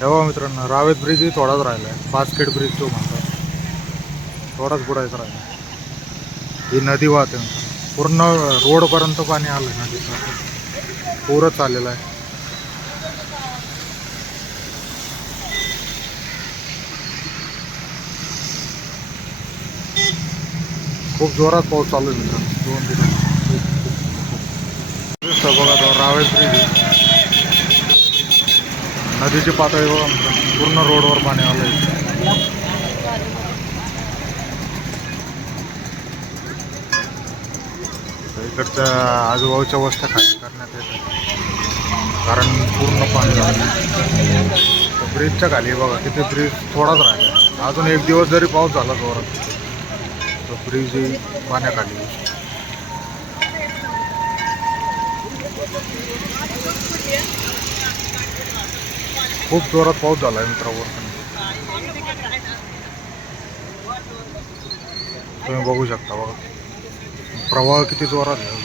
तेव्हा मित्रांनो रावेत ब्रिजही थोडाच राहिला आहे बास्केट ब्रिज तो म्हणतात थोडाच बुडायचा राहिला ही नदी वाहते पूर्ण रोडपर्यंत पाणी आलं नदीचं. पूरच आलेलं आहे. खूप जोरात पाऊस चालू आहे मित्रांनो. दोन दिवस. बघा तो रावेत ब्रिज नदीची पातळी पूर्ण रोडवर पाणी आलं आहे इकडच्या आजूबाजूच्या वस्त्या खाली करण्यात येतात. कारण पूर्ण पाणी झालं तर ब्रिजच्या खाली बघा तिथे ब्रिज थोडाच राहिला अजून एक दिवस जरी पाऊस झाला जोरात तर ब्रिजही पाण्याखाली खूप जोरात पाऊस झाला आहे मित्रावर तुम्ही बघू शकता बघा. प्रवाह किती जोरात आहे.